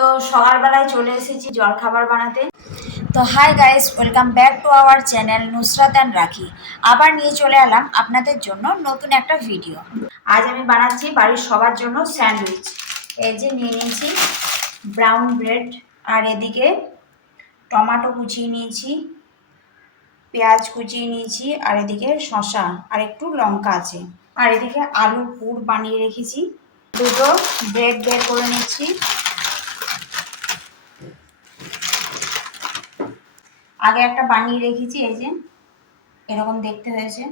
তো সকালবেলায় চলে এসেছি জলখাবার বানাতে। তো hi guys, welcome back to our channel Nusrat and রাখি। আবার নিয়ে চলে এলাম আপনাদের জন্য নতুন একটা ভিডিও। আজ আমি বানাচ্ছি বাড়ির সবার জন্য স্যান্ডউইচ। এই যে নিয়ে নিয়েছি ব্রাউন ব্রেড, আর এদিকে টমেটো কুচিয়ে নিয়েছি, পেঁয়াজ কুচিয়ে নিয়েছি, আর এদিকে শসা আর একটু লঙ্কা আছে, আর এদিকে আলুর পুর বানিয়ে রেখেছি। দুটো ব্রেড বের করে নিচ্ছি। আগে একটা বানিয়ে রেখেছি, এই যে এরকম দেখতে হয়েছে।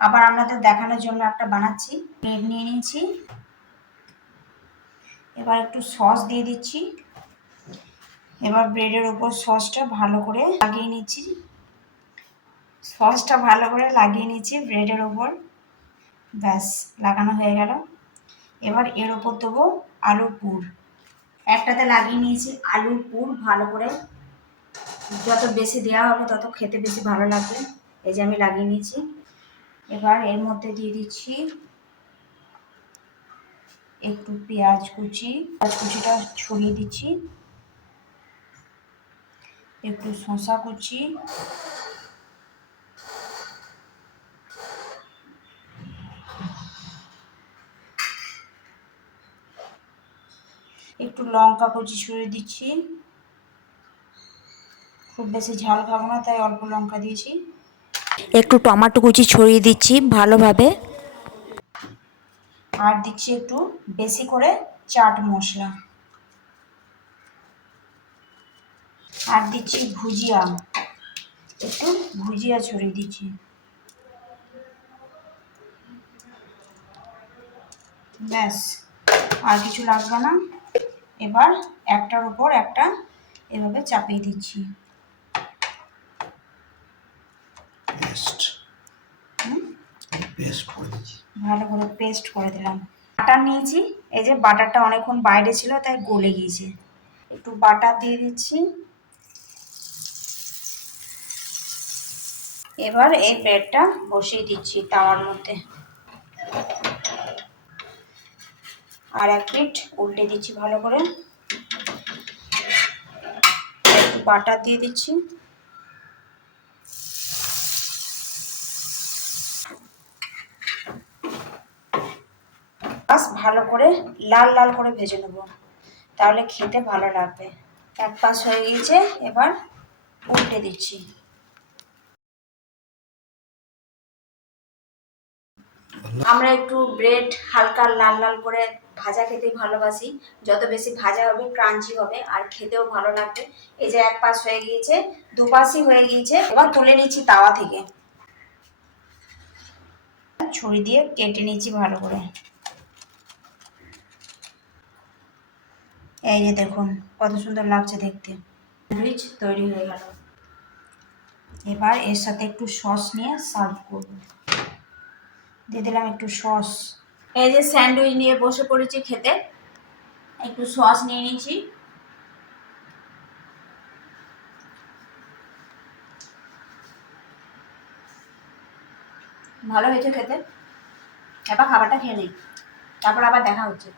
আবার আপনাদের দেখানোর জন্য একটা বানাচ্ছি। ব্রেড নিয়ে নিয়েছি, এবার একটু সস দিয়ে দিচ্ছি। এবার ব্রেডের ওপর সসটা ভালো করে লাগিয়ে নিচ্ছি। ব্রেডের ওপর। ব্যাস, লাগানো হয়ে গেল। এবার এর ওপর দেবো আলুর পুর। একটাতে লাগিয়ে নিয়েছি আলুর পুর ভালো করে। যত বেশি দেওয়া হবে তত খেতে বেশি ভালো লাগবে। এই যে আমি লাগিয়ে নিয়েছি। এবার এর মধ্যে দিয়ে দিচ্ছি একটু পেঁয়াজ কুচিটা ছড়িয়ে দিচ্ছি, একটু শসা কুচি, একটু লঙ্কা কুচি ছড়িয়ে দিচ্ছি। খুব বেশি ঝাল খাবো না, তাই অল্প লঙ্কা দিয়েছি। একটু টমেটো কুচি ছড়িয়ে দিচ্ছি ভালোভাবে। আর দিচ্ছি একটু বেশি করে চাট মশলা, আর দিচ্ছি একটু ভুজিয়া ছড়িয়ে দিচ্ছি। ব্যাস, আর কিছু লাগবে না। এবার একটার উপর একটা এভাবে চাপিয়ে দিচ্ছি। ভালো করে পেস্ট করে দিলাম। বাটার নিয়েছি, এই যে বাটারটা অনেকক্ষণ বাইরে ছিল তাই গলে গিয়েছে। একটু বাটার দিয়ে দিচ্ছি। এবার এই ব্রেডটা বসিয়ে দিচ্ছি তাওয়ার মধ্যে, আর এক পিঠ উল্টে দিচ্ছি ভালো করে। একটু বাটার দিয়ে দিচ্ছি। বাস ভালো করে লাল লাল করে ভেজে নেব, তাহলে খেতে ভালো লাগবে। এক পাশ হয়ে গিয়েছে, এবার উল্টে দিচ্ছি। আমরা একটু ব্রেড হালকা লাল লাল করে ভাজা খেতে ভালোবাসি। যত বেশি ভাজা হবে ক্রাঞ্চি হবে আর খেতেও ভালো লাগবে। এই যে এক পাশ হয়ে গিয়েছে, দুপাশই হয়ে গিয়েছে। এবার তুলে নিচ্ছি তাওয়া থেকে, ছুরি দিয়ে কেটে নিচ্ছি ভালো করে। এই যে দেখুন কত সুন্দর লাগছে দেখতে। স্যান্ডউইচ তৈরি হয়ে গেল। এবার এর সাথে একটু সস নিয়ে সার্ভ করব। দিয়ে দিলাম একটু সস। এই যে স্যান্ডউইচ নিয়ে বসে পড়েছি খেতে। একটু সস নিয়ে নিয়েছি। ভালো হয়েছে খেতে। এবার খাবারটা খেয়ে নিই, তারপর আবার দেখা হচ্ছে।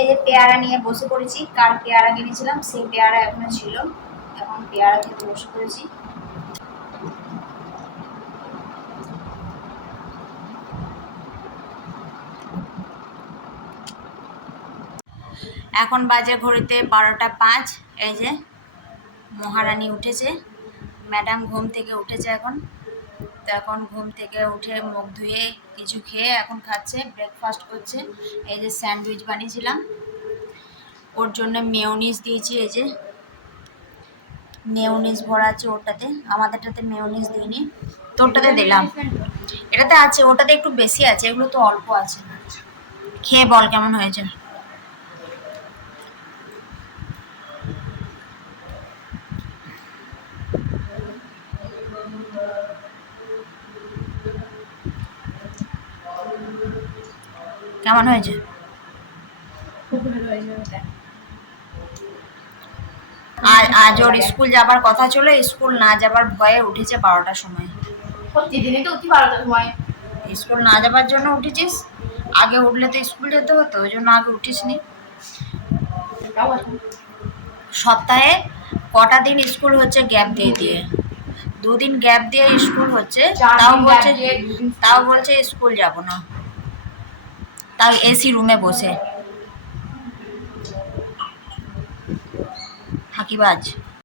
এই যে পেয়ারা নিয়ে বসে পড়েছি। কাল পেয়ারা কিনেছিলাম, সেই পেয়ারা এখনো ছিল। এখন পেয়ারা খেতে বসে পড়েছি। এখন বাজে ঘড়িতে 12টা 5। এই যে মহারানী উঠেছে, ম্যাডাম ঘুম থেকে উঠেছে এখন। তো এখন ঘুম থেকে উঠে মুখ ধুয়ে কিছু খেয়ে এখন খাচ্ছে, ব্রেকফাস্ট করছে। এই যে স্যান্ডউইচ বানিয়েছিলাম, ওর জন্য মেয়োনিজ দিয়েছি। এই যে মেয়োনিজ ভরা আছে ওটাতে, আমাদেরটাতে মেয়োনিজ দিইনি, তো ওটাতে দিলাম। এটাতে আছে, ওটাতে একটু বেশি আছে, এগুলো তো অল্প আছে। খেয়ে বল কেমন হয়েছে। কেমন হয়েছে? খুব ভালো হয়েছে। আজ ওর স্কুল যাবার কথা ছিল, স্কুল না যাবার ভয়ে উঠেছে 12টার সময়। প্রতিদিনই তো উঠি 12টার সময়। স্কুল না যাবার জন্য উঠেছিস? আগে উঠলে তো স্কুল যেতে হতো, ওই জন্য আগে উঠিস নি। এটাও আছে। সপ্তাহে কটা দিন স্কুল হচ্ছে গ্যাপ দিয়ে দিয়ে, 2 দিন গ্যাপ দিয়ে স্কুল হচ্ছে, 4 তাও দিন বলছে gap দিয়ে 2 দিন তাও school বলছে স্কুল যাব না, তাও এসি রুমে বসে। ফাঁকিবাজ।